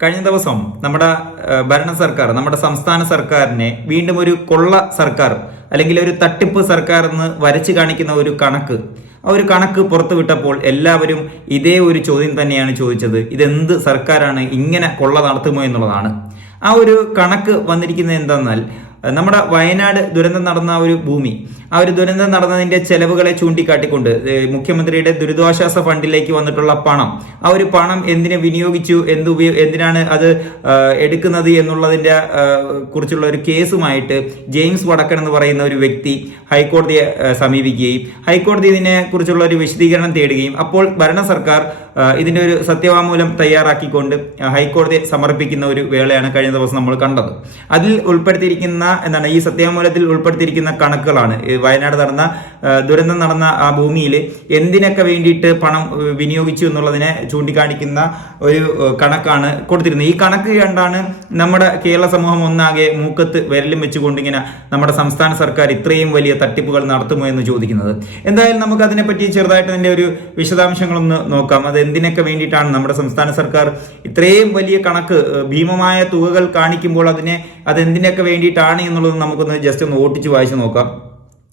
കഴിഞ്ഞ ദിവസം നമ്മുടെ ഭരണ സർക്കാർ നമ്മുടെ സംസ്ഥാന സർക്കാരിനെ വീണ്ടും ഒരു കൊള്ള സർക്കാർ അല്ലെങ്കിൽ ഒരു തട്ടിപ്പ് സർക്കാർ എന്ന് വരച്ചു കാണിക്കുന്ന ഒരു കണക്ക്. ആ ഒരു കണക്ക് പുറത്തുവിട്ടപ്പോൾ എല്ലാവരും ഇതേ ഒരു ചോദ്യം തന്നെയാണ് ചോദിച്ചത്. ഇതെന്ത് സർക്കാരാണ് ഇങ്ങനെ കൊള്ള നടത്തുമോ എന്നുള്ളതാണ്. ആ ഒരു കണക്ക് വന്നിരിക്കുന്നത് എന്താണെന്നാൽ നമ്മുടെ വയനാട് ദുരന്തം നടന്ന ഒരു ഭൂമി ആ ഒരു ദുരന്തം നടന്നതിന്റെ ചെലവുകളെ ചൂണ്ടിക്കാട്ടിക്കൊണ്ട് മുഖ്യമന്ത്രിയുടെ ദുരിതാശ്വാസ ഫണ്ടിലേക്ക് വന്നിട്ടുള്ള പണം ആ ഒരു പണം എന്തിനെ വിനിയോഗിച്ചു എന്ത് എന്തിനാണ് അത് എടുക്കുന്നത് എന്നുള്ളതിന്റെ കുറിച്ചുള്ള ഒരു കേസുമായിട്ട് ജെയിംസ് വടക്കൻ എന്ന് പറയുന്ന ഒരു വ്യക്തി ഹൈക്കോടതിയെ സമീപിക്കുകയും ഹൈക്കോടതി ഇതിനെ കുറിച്ചുള്ള ഒരു വിശദീകരണം തേടുകയും അപ്പോൾ ഭരണ സർക്കാർ ഇതിന്റെ ഒരു സത്യവാങ്മൂലം തയ്യാറാക്കിക്കൊണ്ട് ഹൈക്കോടതിയെ സമർപ്പിക്കുന്ന ഒരു വേളയാണ് കഴിഞ്ഞ ദിവസം നമ്മൾ കണ്ടത്. അതിൽ ഉൾപ്പെടുത്തിയിരിക്കുന്ന എന്താണ് ഈ സത്യവാങ്മൂലത്തിൽ ഉൾപ്പെടുത്തിയിരിക്കുന്ന കണക്കുകളാണ്. വയനാട് നടന്ന ദുരന്തം നടന്ന ആ ഭൂമിയിൽ എന്തിനൊക്കെ വേണ്ടിയിട്ട് പണം വിനിയോഗിച്ചു എന്നുള്ളതിനെ ചൂണ്ടിക്കാണിക്കുന്ന ഒരു കണക്കാണ് കൊടുത്തിരുന്നത്. ഈ കണക്ക് കണ്ടാണ് നമ്മുടെ കേരള സമൂഹം ഒന്നാകെ മൂക്കത്ത് വിരലും വെച്ചുകൊണ്ട് ഇങ്ങനെ നമ്മുടെ സംസ്ഥാന സർക്കാർ ഇത്രയും വലിയ തട്ടിപ്പുകൾ നടത്തുമോ എന്ന് ചോദിക്കുന്നത്. എന്തായാലും നമുക്ക് അതിനെപ്പറ്റി ചെറുതായിട്ട് അതിന്റെ ഒരു വിശദാംശങ്ങളൊന്ന് നോക്കാം. അത് എന്തിനൊക്കെ വേണ്ടിയിട്ടാണ് നമ്മുടെ സംസ്ഥാന സർക്കാർ ഇത്രയും വലിയ കണക്ക് ഭീമമായ തുകകൾ കാണിക്കുമ്പോൾ അതിനെ അത് എന്തിനൊക്കെ വേണ്ടിയിട്ടാണ് എന്നുള്ളത് നമുക്കൊന്ന് ജസ്റ്റ് ഒന്ന് ഓട്ടിച്ച് വായിച്ചു നോക്കാം.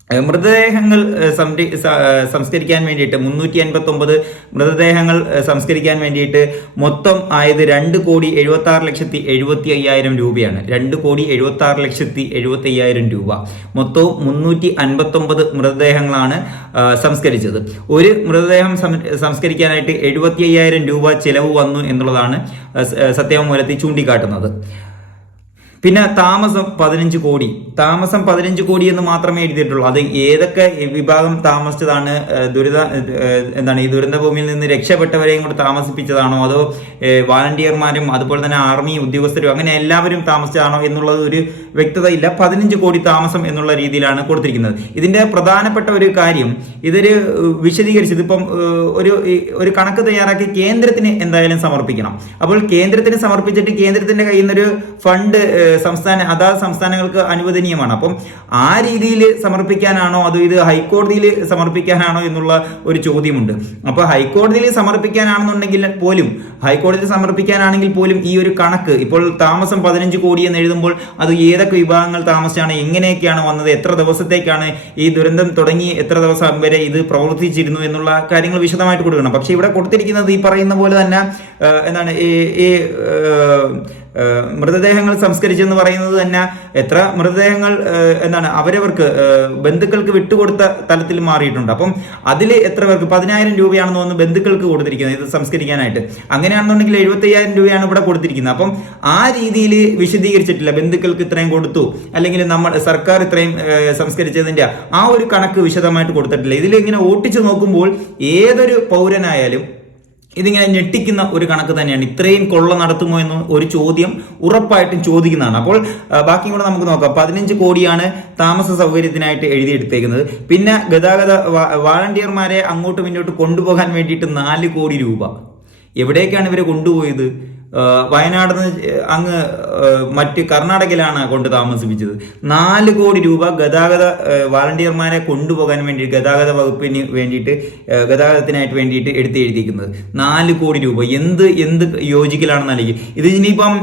മൃതദേഹങ്ങൾ സംസ്കരിക്കാൻ വേണ്ടിയിട്ട് മുന്നൂറ്റി അൻപത്തി ഒമ്പത് മൃതദേഹങ്ങൾ സംസ്കരിക്കാൻ വേണ്ടിയിട്ട് മൊത്തം ആയത് രണ്ട് കോടി എഴുപത്തി ആറ് ലക്ഷത്തി എഴുപത്തി അയ്യായിരം രൂപയാണ്. രണ്ട് കോടി എഴുപത്തി ആറ് ലക്ഷത്തി എഴുപത്തി അയ്യായിരം രൂപ. മൊത്തവും മുന്നൂറ്റി അൻപത്തി ഒമ്പത് മൃതദേഹങ്ങളാണ് സംസ്കരിച്ചത്. ഒരു മൃതദേഹം സംസ്കരിക്കാനായിട്ട് എഴുപത്തി അയ്യായിരം രൂപ ചെലവ് വന്നു എന്നുള്ളതാണ് സത്യവാങ്മൂലത്തിൽ ചൂണ്ടിക്കാട്ടുന്നത്. പിന്നെ താമസം പതിനഞ്ച് കോടി. താമസം പതിനഞ്ച് കോടി എന്ന് മാത്രമേ എഴുതിയിട്ടുള്ളൂ. അത് ഏതൊക്കെ വിഭാഗം താമസിച്ചതാണ് ദുരിത എന്താണ് ഈ ദുരന്ത ഭൂമിയിൽ നിന്ന് രക്ഷപ്പെട്ടവരെയും കൂടെ താമസിപ്പിച്ചതാണോ അതോ വാളണ്ടിയർമാരും അതുപോലെ തന്നെ ആർമി ഉദ്യോഗസ്ഥരും അങ്ങനെ എല്ലാവരും താമസിച്ചതാണോ എന്നുള്ളത് ഒരു വ്യക്തത ഇല്ല പതിനഞ്ച് കോടി താമസം എന്നുള്ള രീതിയിലാണ് കൊടുത്തിരിക്കുന്നത്. ഇതിന്റെ പ്രധാനപ്പെട്ട ഒരു കാര്യം ഇതൊരു വിശദീകരിച്ചത് ഇപ്പം ഒരു ഒരു കണക്ക് തയ്യാറാക്കി കേന്ദ്രത്തിന് എന്തായാലും സമർപ്പിക്കണം. അപ്പോൾ കേന്ദ്രത്തിന് സമർപ്പിച്ചിട്ട് കേന്ദ്രത്തിന്റെ കയ്യിൽ നിന്നൊരു ഫണ്ട് സംസ്ഥാന അതാത് സംസ്ഥാനങ്ങൾക്ക് അനുവദനീയമാണ്. അപ്പം ആ രീതിയിൽ സമർപ്പിക്കാനാണോ അതോ ഇത് ഹൈക്കോടതിയിൽ സമർപ്പിക്കാനാണോ എന്നുള്ള ഒരു ചോദ്യമുണ്ട്. അപ്പോൾ ഹൈക്കോടതിയിൽ സമർപ്പിക്കാനാണെന്നുണ്ടെങ്കിൽ പോലും ഹൈക്കോടതിയിൽ സമർപ്പിക്കാനാണെങ്കിൽ പോലും ഈ ഒരു കണക്ക് ഇപ്പോൾ താമസം പതിനഞ്ച് കോടി എന്ന് എഴുതുമ്പോൾ അത് ഏതൊക്കെ വിഭാഗങ്ങൾ താമസിച്ചാണ് എങ്ങനെയൊക്കെയാണ് വന്നത് എത്ര ദിവസത്തേക്കാണ് ഈ ദുരന്തം തുടങ്ങി എത്ര ദിവസം വരെ ഇത് പ്രവർത്തിച്ചിരുന്നു എന്നുള്ള കാര്യങ്ങൾ വിശദമായിട്ട് കൊടുക്കണം. പക്ഷേ ഇവിടെ കൊടുത്തിരിക്കുന്നത് ഈ പറയുന്ന പോലെ തന്നെ എന്താണ് ഈ മൃതദേഹങ്ങൾ സംസ്കരിച്ചെന്ന് പറയുന്നത് തന്നെ എത്ര മൃതദേഹങ്ങൾ എന്താണ് അവരവർക്ക് ബന്ധുക്കൾക്ക് വിട്ടുകൊടുത്ത തലത്തിൽ മാറിയിട്ടുണ്ട്. അപ്പം അതിൽ എത്ര പേർക്ക്? പതിനായിരം രൂപയാണെന്ന് തോന്നുന്നു ബന്ധുക്കൾക്ക് കൊടുത്തിരിക്കുന്നത് ഇത് സംസ്കരിക്കാനായിട്ട്. അങ്ങനെയാണെന്നുണ്ടെങ്കിൽ എഴുപത്തി അയ്യായിരം രൂപയാണ് ഇവിടെ കൊടുത്തിരിക്കുന്നത്. അപ്പം ആ രീതിയിൽ വിശദീകരിച്ചിട്ടില്ല ബന്ധുക്കൾക്ക് ഇത്രയും കൊടുത്തു അല്ലെങ്കിൽ നമ്മൾ സർക്കാർ ഇത്രയും സംസ്കരിച്ചതിന്റെ ആ ഒരു കണക്ക് വിശദമായിട്ട് കൊടുത്തിട്ടില്ല. ഇതിൽ ഇങ്ങനെ ഓട്ടിച്ചു നോക്കുമ്പോൾ ഏതൊരു പൗരനായാലും ഇതിങ്ങനെ ഞെട്ടിക്കുന്ന ഒരു കണക്ക് തന്നെയാണ്. ഇത്രയും കൊള്ള നടത്തുമോ എന്ന് ഒരു ചോദ്യം ഉറപ്പായിട്ടും ചോദിക്കുന്നതാണ്. അപ്പോൾ ബാക്കി കൂടെ നമുക്ക് നോക്കാം. പതിനഞ്ച് കോടിയാണ് താമസ സൗകര്യത്തിനായിട്ട് എഴുതിയെടുത്തേക്കുന്നത്. പിന്നെ ഗതാഗത വാളണ്ടിയർമാരെ അങ്ങോട്ടും ഇങ്ങോട്ടും കൊണ്ടുപോകാൻ വേണ്ടിയിട്ട് നാല് കോടി രൂപ. എവിടേക്കാണ് ഇവരെ കൊണ്ടുപോയത്? വയനാട് അങ്ങ് മറ്റ് കർണാടകയിലാണ് കൊണ്ട് താമസിപ്പിച്ചത്. നാല് കോടി രൂപ ഗതാഗത വാളണ്ടിയർമാരെ കൊണ്ടുപോകാൻ വേണ്ടി ഗതാഗത വകുപ്പിന് വേണ്ടിയിട്ട് ഗതാഗതത്തിനായിട്ട് വേണ്ടിയിട്ട് എടുത്ത് എഴുതിയിരിക്കുന്നത്. നാല് കോടി രൂപ. എന്ത് എന്ത് യോജിക്കലാണെന്ന് ഇത് ഇനിയിപ്പം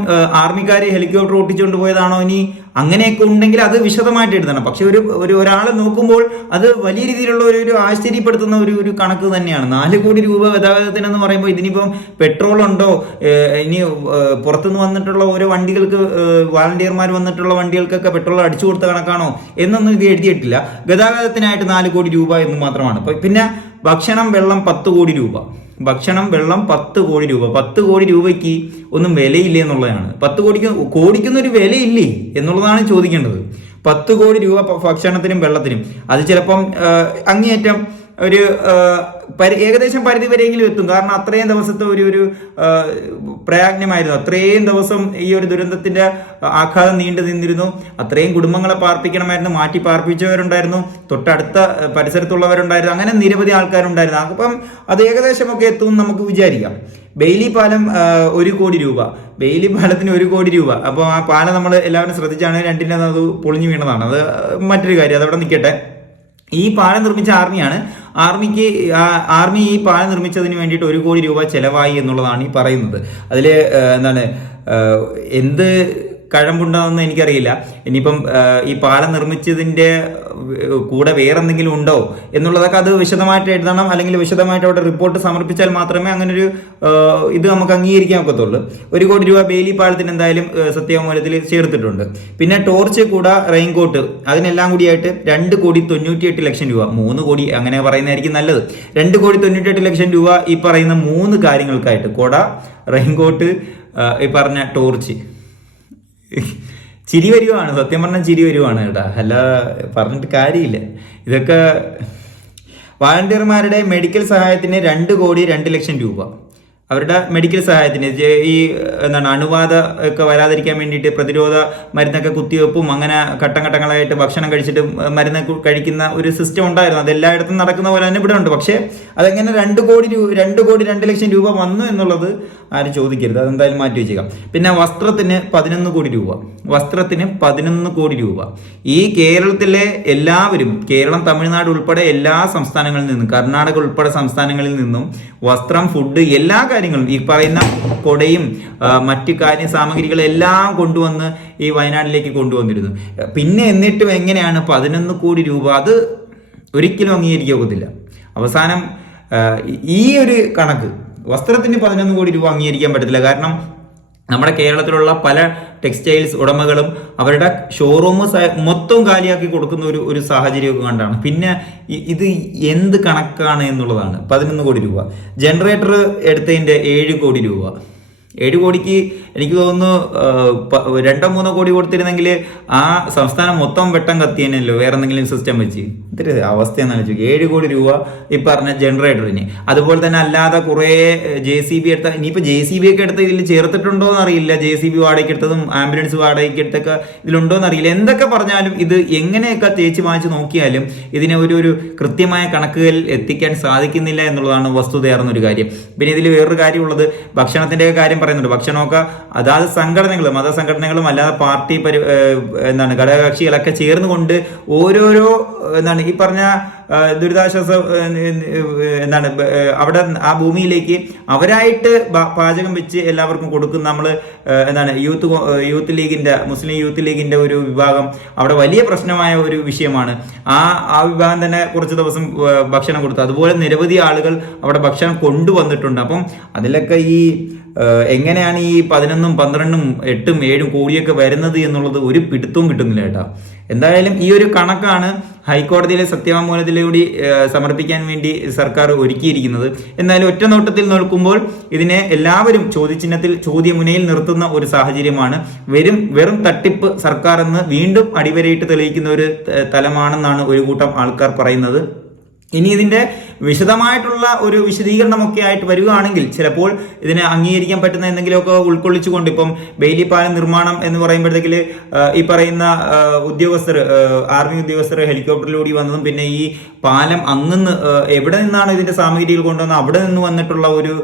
ആർമിക്കാർ ഹെലികോപ്റ്റർ ഓട്ടിച്ചുകൊണ്ട് പോയതാണോ ഇനി? അങ്ങനെയൊക്കെ ഉണ്ടെങ്കിൽ അത് വിശദമായിട്ട് എഴുതണം. പക്ഷെ ഒരു ഒരു ഒരാളെ നോക്കുമ്പോൾ അത് വലിയ രീതിയിലുള്ള ഒരു ഒരു ആശ്ചര്യപ്പെടുത്തുന്ന ഒരു ഒരു കണക്ക് തന്നെയാണ്. നാല് കോടി രൂപ ഗതാഗതത്തിനെന്ന് പറയുമ്പോൾ ഇതിനിപ്പം പെട്രോൾ ഉണ്ടോ? ഇനി പുറത്തുനിന്ന് വന്നിട്ടുള്ള ഓരോ വണ്ടികൾക്ക് വാളണ്ടിയർമാർ വന്നിട്ടുള്ള വണ്ടികൾക്കൊക്കെ പെട്രോൾ അടിച്ചു കൊടുത്ത കണക്കാണോ എന്നൊന്നും ഇത് എഴുതിയിട്ടില്ല. ഗതാഗതത്തിനായിട്ട് നാല് കോടി രൂപ എന്ന് മാത്രമാണ്. പിന്നെ ഭക്ഷണം വെള്ളം പത്ത് കോടി രൂപ. ഭക്ഷണം വെള്ളം പത്ത് കോടി രൂപ. പത്ത് കോടി രൂപയ്ക്ക് ഒന്നും വിലയില്ല എന്നുള്ളതാണ്. പത്ത് കോടിക്ക് കോടിക്കൊന്നൊരു വിലയില്ലേ എന്നുള്ളതാണ് ചോദിക്കേണ്ടത്. പത്ത് കോടി രൂപ ഭക്ഷണത്തിനും വെള്ളത്തിനും. അത് ചിലപ്പം അങ്ങേയറ്റം ഒരു ഏകദേശം പരിധി വരെയെങ്കിലും എത്തും. കാരണം അത്രയും ദിവസത്തെ ഒരു ഒരു പ്രയാജ്ഞമായിരുന്നു അത്രയും ദിവസം ഈ ഒരു ദുരന്തത്തിന്റെ ആഘാതം നീണ്ടു നിന്നിരുന്നു. അത്രയും കുടുംബങ്ങളെ പാർപ്പിക്കണമായിരുന്നു. മാറ്റി പാർപ്പിച്ചവരുണ്ടായിരുന്നു. തൊട്ടടുത്ത പരിസരത്തുള്ളവരുണ്ടായിരുന്നു. അങ്ങനെ നിരവധി ആൾക്കാരുണ്ടായിരുന്നു. അപ്പം അത് ഏകദേശമൊക്കെ എത്തും നമുക്ക് വിചാരിക്കാം. ബെയിലി പാലം ഒരു കോടി രൂപ. ബെയിലി പാലത്തിന് ഒരു കോടി രൂപ. അപ്പോൾ ആ പാലം നമ്മൾ എല്ലാവരും ശ്രദ്ധിച്ചാണ് രണ്ടിന്റെ അത് പൊളിഞ്ഞു വീണതാണ്. അത് മറ്റൊരു കാര്യം. അതവിടെ നിൽക്കട്ടെ. ഈ പാലം നിർമ്മിച്ച ആർമിയാണ്. ആർമിക്ക് ആർമി ഈ പാലം നിർമ്മിച്ചതിന് വേണ്ടിയിട്ട് ഒരു കോടി രൂപ ചെലവായി എന്നുള്ളതാണ് ഈ പറയുന്നത്. അതിൽ എന്താണ് എന്ത് കഴമ്പുണ്ടോയെന്ന് എനിക്കറിയില്ല. ഇനിയിപ്പം ഈ പാലം നിർമ്മിച്ചതിന്റെ കൂടെ വേറെ എന്തെങ്കിലും ഉണ്ടോ എന്നുള്ളതൊക്കെ അത് വിശദമായിട്ട് എഴുതണം. അല്ലെങ്കിൽ വിശദമായിട്ട് അവിടെ റിപ്പോർട്ട് സമർപ്പിച്ചാൽ മാത്രമേ അങ്ങനൊരു ഇത് നമുക്ക് അംഗീകരിക്കാൻ ഒക്കത്തുള്ളൂ. ഒരു കോടി രൂപ ബേലി പാലത്തിന് എന്തായാലും സത്യവാങ്മൂലത്തിൽ ചേർത്തിട്ടുണ്ട് പിന്നെ ടോർച്ച് കൂടെ റെയിൻകോട്ട്. അതിനെല്ലാം കൂടിയായിട്ട് രണ്ട് കോടി തൊണ്ണൂറ്റിയെട്ട് ലക്ഷം രൂപ. മൂന്ന് കോടി അങ്ങനെ പറയുന്നതായിരിക്കും നല്ലത്. രണ്ട് കോടി തൊണ്ണൂറ്റിയെട്ട് ലക്ഷം രൂപ ഈ പറയുന്ന മൂന്ന് കാര്യങ്ങൾക്കായിട്ട് കൊട റെയിൻകോട്ട് ഈ പറഞ്ഞ ടോർച്ച്. ചിരി വരുവാണ് സത്യം പറഞ്ഞാൽ ചിരി വരുവാണ് കേട്ടാ. അല്ല പറഞ്ഞിട്ട് കാര്യമില്ല. ഇതൊക്കെ വാളണ്ടിയർമാരുടെ മെഡിക്കൽ സഹായത്തിന് രണ്ട് കോടി രണ്ട് ലക്ഷം രൂപ. അവരുടെ മെഡിക്കൽ സഹായത്തിന്. ഈ എന്താണ് അണുബാധ ഒക്കെ വരാതിരിക്കാൻ വേണ്ടിയിട്ട് പ്രതിരോധ മരുന്നൊക്കെ കുത്തിവെപ്പും അങ്ങനെ ഘട്ടം ഘട്ടങ്ങളായിട്ട് ഭക്ഷണം കഴിച്ചിട്ട് മരുന്ന് കഴിക്കുന്ന ഒരു സിസ്റ്റം ഉണ്ടായിരുന്നു. അത് എല്ലായിടത്തും നടക്കുന്ന പോലെ തന്നെ ഇവിടെ ഉണ്ട്. പക്ഷേ അതെങ്ങനെ രണ്ട് കോടി രൂപ രണ്ട് കോടി രണ്ട് ലക്ഷം രൂപ വന്നു എന്നുള്ളത് ആരും ചോദിക്കരുത്. അതെന്തായാലും മാറ്റി വെച്ചേക്കാം. പിന്നെ വസ്ത്രത്തിന് പതിനൊന്ന് കോടി രൂപ. വസ്ത്രത്തിന് പതിനൊന്ന് കോടി രൂപ. ഈ കേരളത്തിലെ എല്ലാവരും കേരളം തമിഴ്നാട് ഉൾപ്പെടെ എല്ലാ സംസ്ഥാനങ്ങളിൽ നിന്നും കർണാടക ഉൾപ്പെടെ സംസ്ഥാനങ്ങളിൽ നിന്നും വസ്ത്രം ഫുഡ് എല്ലാ കാര്യങ്ങളും ഈ പറയുന്ന കൊടയും മറ്റു കാര്യ സാമഗ്രികളും എല്ലാം കൊണ്ടുവന്ന് ഈ വയനാട്ടിലേക്ക് കൊണ്ടുവന്നിരുന്നു. പിന്നെ എന്നിട്ടും എങ്ങനെയാണ് പതിനൊന്ന് കോടി രൂപ? അത് ഒരിക്കലും അംഗീകരിക്കത്തില്ല അവസാനം ഈ ഒരു കണക്ക് വസ്ത്രത്തിന് പതിനൊന്ന് കോടി രൂപ അംഗീകരിക്കാൻ പറ്റത്തില്ല. കാരണം നമ്മുടെ കേരളത്തിലുള്ള പല ടെക്സ്റ്റൈൽസ് ഉടമകളും അവരുടെ ഷോറൂം മൊത്തം കാലിയാക്കി കൊടുക്കുന്ന ഒരു ഒരു സാഹചര്യമൊക്കെ കണ്ടാണ്. പിന്നെ ഇത് എന്ത് കണക്കാണ് എന്നുള്ളതാണ്. പതിനൊന്ന് കോടി രൂപ. ജനറേറ്റർ എടുത്തതിന്റെ ഏഴ് കോടി രൂപ. ഏഴ് കോടിക്ക് എനിക്ക് തോന്നുന്നു രണ്ടോ മൂന്നോ കോടി കൊടുത്തിരുന്നെങ്കിൽ ആ സംസ്ഥാനം മൊത്തം വെട്ടം കത്തിയനല്ലോ. വേറെ എന്തെങ്കിലും സിസ്റ്റം വെച്ച്. ഇതൊരു അവസ്ഥയെന്ന് ആലോചിച്ചു ഏഴ് കോടി രൂപ ഈ പറഞ്ഞ ജനറേറ്ററിന് അതുപോലെ തന്നെ അല്ലാതെ കുറേ ജെ സി ബി എടുത്ത ഇനിയിപ്പോൾ ജെ സി ബി ഒക്കെ എടുത്ത് ഇതിൽ ചേർത്തിട്ടുണ്ടോ എന്ന് അറിയില്ല. ജെ സി ബി വാടകയ്ക്ക് എടുത്തതും ആംബുലൻസ് വാടകയ്ക്ക് എടുത്തൊക്കെ ഇതിലുണ്ടോ എന്നറിയില്ല എന്തൊക്കെ പറഞ്ഞാലും ഇത് എങ്ങനെയൊക്കെ തേച്ച് മാച്ച് നോക്കിയാലും ഇതിനെ ഒരു ഒരു കൃത്യമായ കണക്കുകൾ എത്തിക്കാൻ സാധിക്കുന്നില്ല എന്നുള്ളതാണ് വസ്തുതയാർന്നൊരു കാര്യം. പിന്നെ ഇതിൽ വേറൊരു കാര്യമുള്ളത് ഭക്ഷണത്തിന്റെ കാര്യം പറയുന്നുണ്ട്. പക്ഷെ നോക്കുക അതാത് സംഘടനകളും മതസംഘടനകളും അല്ലാതെ പാർട്ടി പരി എന്താണ് ഘടകകക്ഷികളൊക്കെ ചേർന്നുകൊണ്ട് ഓരോരോ എന്താണ് ഈ പറഞ്ഞ ദുരിതാശ്വാസ എന്താണ് അവിടെ ആ ഭൂമിയിലേക്ക് അവരായിട്ട് പാചകം വെച്ച് എല്ലാവർക്കും കൊടുക്കുന്ന നമ്മൾ എന്താണ് യൂത്ത് യൂത്ത് ലീഗിന്റെ മുസ്ലിം യൂത്ത് ലീഗിന്റെ ഒരു വിഭാഗം അവിടെ വലിയ പ്രശ്നമായ ഒരു വിഷയമാണ്. ആ ആ വിഭാഗം തന്നെ കുറച്ച് ദിവസം ഭക്ഷണം കൊടുത്തു. അതുപോലെ നിരവധി ആളുകൾ അവിടെ ഭക്ഷണം കൊണ്ടുവന്നിട്ടുണ്ട്. അപ്പം അതിലൊക്കെ ഈ എങ്ങനെയാണ് ഈ പതിനൊന്നും പന്ത്രണ്ടും എട്ടും ഏഴും കോടിയൊക്കെ വരുന്നത് എന്നുള്ളത് ഒരു പിടുത്തവും കിട്ടുന്നില്ല കേട്ടോ. എന്തായാലും ഈ ഒരു കണക്കാണ് ഹൈക്കോടതിയിലെ സത്യവാങ്മൂലത്തിലൂടെ സമർപ്പിക്കാൻ വേണ്ടി സർക്കാർ ഒരുക്കിയിരിക്കുന്നത്. എന്നാലും ഒറ്റ നോട്ടത്തിൽ നോക്കുമ്പോൾ ഇതിനെ എല്ലാവരും ചോദ്യചിഹ്നത്തിൽ ചോദ്യമുനയിൽ നിർത്തുന്ന ഒരു സാഹചര്യമാണ്. വെറും വെറും തട്ടിപ്പ് സർക്കാർ എന്ന് വീണ്ടും അടിവരയിട്ട് തെളിയിക്കുന്ന ഒരു തലമാണെന്നാണ് ഒരു കൂട്ടം ആൾക്കാർ പറയുന്നത്. ഇനി ഇതിന്റെ വിശദമായിട്ടുള്ള ഒരു വിശദീകരണമൊക്കെ ആയിട്ട് വരികയാണെങ്കിൽ ചിലപ്പോൾ ഇതിനെ അംഗീകരിക്കാൻ പറ്റുന്ന എന്തെങ്കിലുമൊക്കെ ഉൾക്കൊള്ളിച്ചുകൊണ്ട് ഇപ്പം ബെയിലി പാലം നിർമ്മാണം എന്ന് പറയുമ്പോഴത്തേക്കിൽ ഈ പറയുന്ന ഉദ്യോഗസ്ഥർ ആർമി ഉദ്യോഗസ്ഥർ ഹെലികോപ്റ്ററിലൂടെ വന്നതും പിന്നെ ഈ പാലം അങ്ങന്ന് എവിടെ നിന്നാണ് ഇതിന്റെ സാമഗ്രികൾ കൊണ്ടുവന്നത് അവിടെ നിന്ന് വന്നിട്ടുള്ള ഒരു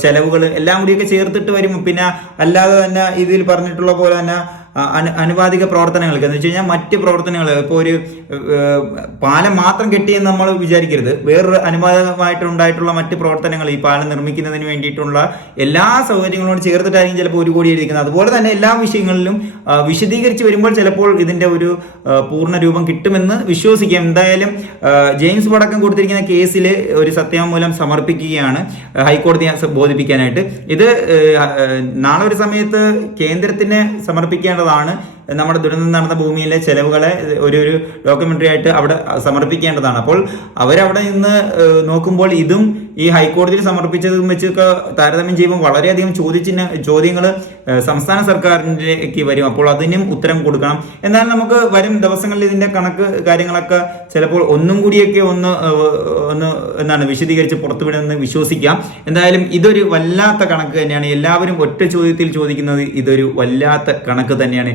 ചെലവുകൾ എല്ലാം കൂടിയൊക്കെ ചേർത്തിട്ട് വരും. പിന്നെ അല്ലാതെ തന്നെ ഇതിൽ പറഞ്ഞിട്ടുള്ള പോലെ തന്നെ അനു അനുവാദിക പ്രവർത്തനങ്ങൾക്ക്. എന്ന് വെച്ച് കഴിഞ്ഞാൽ മറ്റ് പ്രവർത്തനങ്ങൾ ഇപ്പോൾ ഒരു പാലം മാത്രം കെട്ടിയെന്ന് നമ്മൾ വിചാരിക്കരുത്. വേറൊരു അനുവാദമായിട്ടുണ്ടായിട്ടുള്ള മറ്റ് പ്രവർത്തനങ്ങൾ ഈ പാലം നിർമ്മിക്കുന്നതിന് വേണ്ടിയിട്ടുള്ള എല്ലാ സൗകര്യങ്ങളോട് ചേർത്തിട്ടായിരിക്കും ചിലപ്പോൾ ഒരു കോടി എഴുതിക്കുന്നത് അതുപോലെ തന്നെ എല്ലാ വിഷയങ്ങളിലും വിശദീകരിച്ച് വരുമ്പോൾ ചിലപ്പോൾ ഇതിന്റെ ഒരു പൂർണ രൂപം കിട്ടുമെന്ന് വിശ്വസിക്കാം. എന്തായാലും ജെയിംസ് വടക്കം കൊടുത്തിരിക്കുന്ന കേസിൽ ഒരു സത്യവാങ്മൂലം സമർപ്പിക്കുകയാണ് ഹൈക്കോടതിയെ സ- ബോധിപ്പിക്കാനായിട്ട്. ഇത് നാളെ ഒരു സമയത്ത് കേന്ദ്രത്തിന് സമർപ്പിക്കേണ്ടതാണ് നമ്മുടെ ദുരന്തം നടന്ന ഭൂമിയിലെ ചെലവുകളെ ഒരു ഒരു ഡോക്യുമെന്ററി ആയിട്ട് അവിടെ സമർപ്പിക്കേണ്ടതാണ്. അപ്പോൾ അവരവിടെ നിന്ന് നോക്കുമ്പോൾ ഇതും ഈ ഹൈക്കോടതിയിൽ സമർപ്പിച്ചതും വെച്ചൊക്കെ താരതമ്യം ചെയ്യുമ്പോൾ വളരെയധികം ചോദ്യചിഹ്ന ചോദ്യങ്ങൾ സംസ്ഥാന സർക്കാരിലേക്ക് വരും. അപ്പോൾ അതിനും ഉത്തരം കൊടുക്കണം. എന്നാൽ നമുക്ക് വരും ദിവസങ്ങളിൽ ഇതിന്റെ കണക്ക് കാര്യങ്ങളൊക്കെ ചിലപ്പോൾ ഒന്നും കൂടിയൊക്കെ ഒന്ന് ഒന്ന് എന്താണ് വിശദീകരിച്ച് പുറത്തുവിടുമെന്ന് വിശ്വസിക്കാം. എന്തായാലും ഇതൊരു വല്ലാത്ത കണക്ക് തന്നെയാണ്. എല്ലാവരും ഒറ്റ ചോദ്യത്തിൽ ചോദിക്കുന്നത് ഇതൊരു വല്ലാത്ത കണക്ക് തന്നെയാണ്.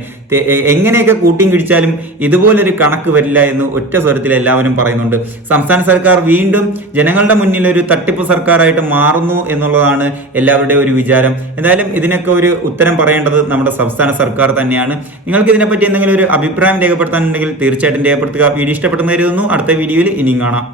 എങ്ങനെയൊക്കെ കൂട്ടിയും കിടിച്ചാലും ഇതുപോലൊരു കണക്ക് വരില്ല എന്ന് ഒറ്റ സ്വരത്തിൽ എല്ലാവരും പറയുന്നുണ്ട്. സംസ്ഥാന സർക്കാർ വീണ്ടും ജനങ്ങളുടെ മുന്നിൽ ഒരു തട്ടിപ്പ് സർക്കാരായിട്ട് മാറുന്നു എന്നുള്ളതാണ് എല്ലാവരുടെയും ഒരു വിചാരം. എന്തായാലും ഇതിനൊക്കെ ഒരു ഉത്തരം പറയേണ്ടത് നമ്മുടെ സംസ്ഥാന സർക്കാർ തന്നെയാണ്. നിങ്ങൾക്ക് ഇതിനെപ്പറ്റി എന്തെങ്കിലും ഒരു അഭിപ്രായം രേഖപ്പെടുത്താനുണ്ടെങ്കിൽ തീർച്ചയായിട്ടും രേഖപ്പെടുത്തുക. വീഡിയോ ഇഷ്ടപ്പെട്ടെന്ന് കരുതുന്നു. അടുത്ത വീഡിയോയിൽ ഇനിയും കാണാം.